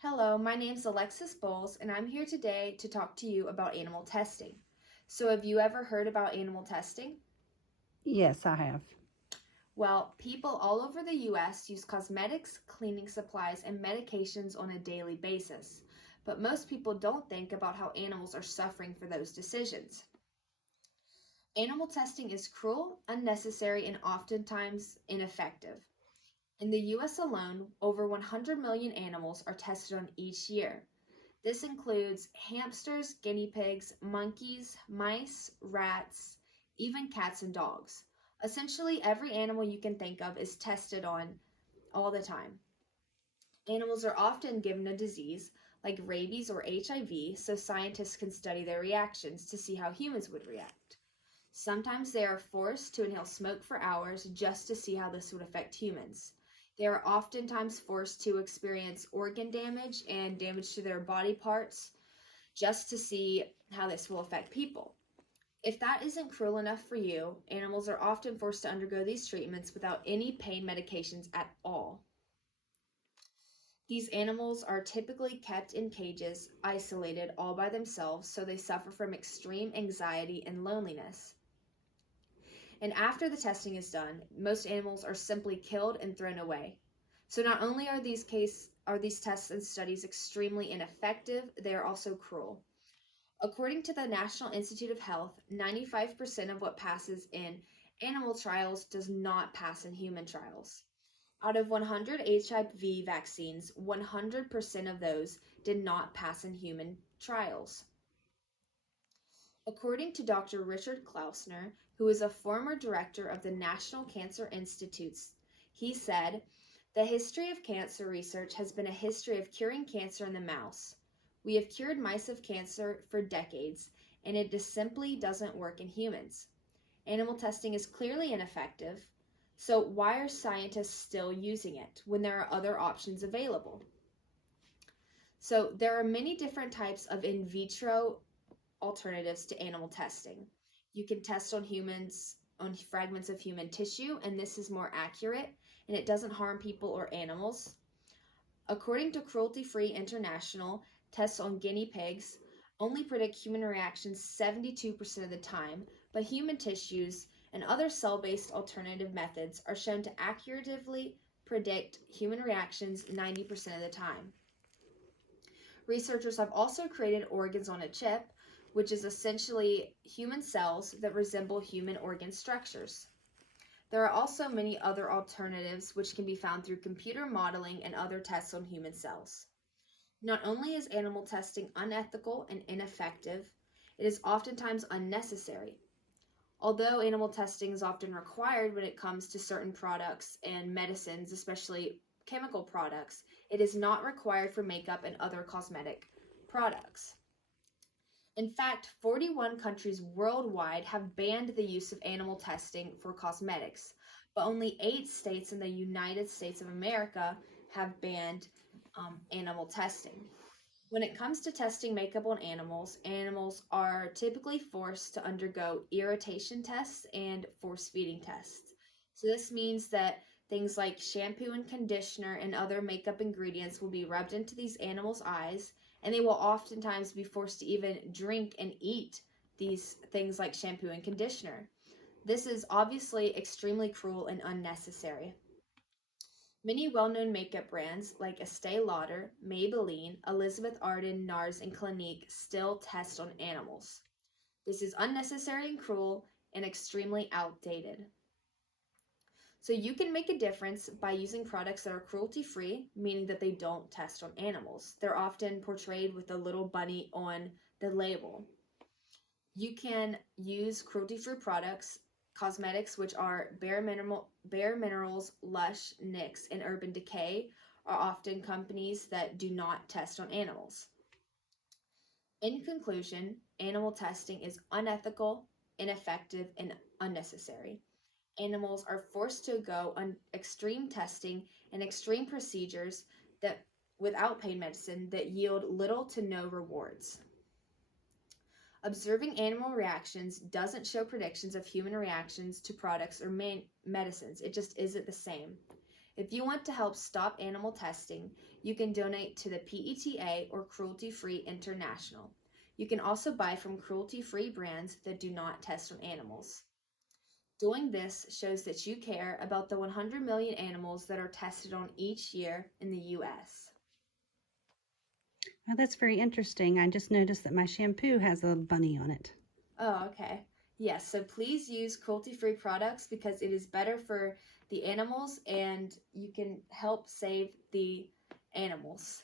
Hello, my name's Alexis Bowles, and I'm here today to talk to you about animal testing. So, have you ever heard about animal testing? Yes, I have. Well, people all over the US use cosmetics, cleaning supplies, and medications on a daily basis. But most people don't think about how animals are suffering for those decisions. Animal testing is cruel, unnecessary, and oftentimes ineffective. In the US alone, over 100 million animals are tested on each year. This includes hamsters, guinea pigs, monkeys, mice, rats, even cats and dogs. Essentially, every animal you can think of is tested on all the time. Animals are often given a disease like rabies or HIV so scientists can study their reactions to see how humans would react. Sometimes they are forced to inhale smoke for hours just to see how this would affect humans. They are oftentimes forced to experience organ damage and damage to their body parts just to see how this will affect people. If that isn't cruel enough for you, animals are often forced to undergo these treatments without any pain medications at all. These animals are typically kept in cages, isolated all by themselves, so they suffer from extreme anxiety and loneliness. And after the testing is done, most animals are simply killed and thrown away. So not only are these tests and studies extremely ineffective, they are also cruel. According to the National Institute of Health, 95% of what passes in animal trials does not pass in human trials. Out of 100 HIV vaccines, 100% of those did not pass in human trials. According to Dr. Richard Klausner, who is a former director of the National Cancer Institutes, he said, "The history of cancer research has been a history of curing cancer in the mouse. We have cured mice of cancer for decades, and it just simply doesn't work in humans. Animal testing is clearly ineffective, so why are scientists still using it when there are other options available?" So there are many different types of in vitro alternatives to animal testing. You can test on humans, on fragments of human tissue, and this is more accurate and it doesn't harm people or animals. According to Cruelty Free International, tests on guinea pigs only predict human reactions 72% of the time, but human tissues and other cell based alternative methods are shown to accurately predict human reactions 90% of the time. Researchers have also created organs on a chip, which is essentially human cells that resemble human organ structures. There are also many other alternatives which can be found through computer modeling and other tests on human cells. Not only is animal testing unethical and ineffective, it is oftentimes unnecessary. Although animal testing is often required when it comes to certain products and medicines, especially chemical products, it is not required for makeup and other cosmetic products. In fact, 41 countries worldwide have banned the use of animal testing for cosmetics, but only 8 states in the United States of America have banned animal testing. When it comes to testing makeup on animals, animals are typically forced to undergo irritation tests and force feeding tests. So, this means that things like shampoo and conditioner and other makeup ingredients will be rubbed into these animals' eyes, and they will oftentimes be forced to even drink and eat these things like shampoo and conditioner. This is obviously extremely cruel and unnecessary. Many well-known makeup brands like Estee Lauder, Maybelline, Elizabeth Arden, NARS, and Clinique still test on animals. This is unnecessary and cruel and extremely outdated. So you can make a difference by using products that are cruelty-free, meaning that they don't test on animals. They're often portrayed with a little bunny on the label. You can use cruelty-free products, cosmetics, which are Bare Minerals, Lush, NYX, and Urban Decay, are often companies that do not test on animals. In conclusion, animal testing is unethical, ineffective, and unnecessary. Animals are forced to go on extreme testing and extreme procedures that without pain medicine that yield little to no rewards. Observing animal reactions doesn't show predictions of human reactions to products or medicines. It just isn't the same. If you want to help stop animal testing, you can donate to the PETA or Cruelty Free International. You can also buy from cruelty-free brands that do not test on animals. Doing this shows that you care about the 100 million animals that are tested on each year in the U.S. Oh, that's very interesting. I just noticed that my shampoo has a bunny on it. Oh, okay. Yes, so please use cruelty-free products because it is better for the animals and you can help save the animals.